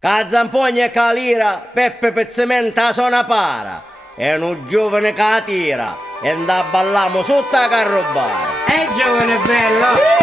Cazampogna e calira, Peppe Pezzimenta suona para. E un giovane che la tira, e andà balliamo sotto a carrobare. Giovane bello!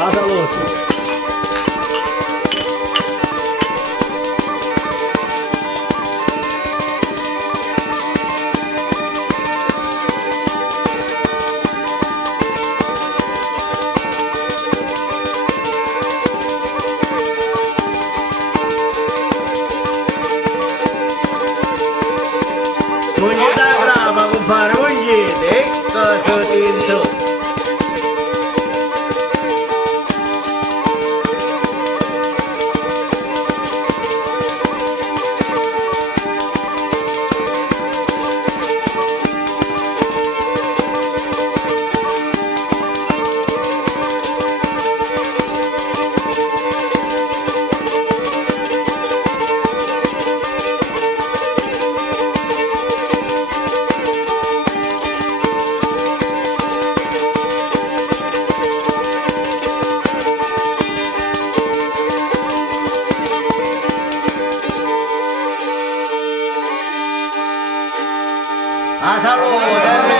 A salute. Munyita brava, compare, munyita, ecco tinto. A salute!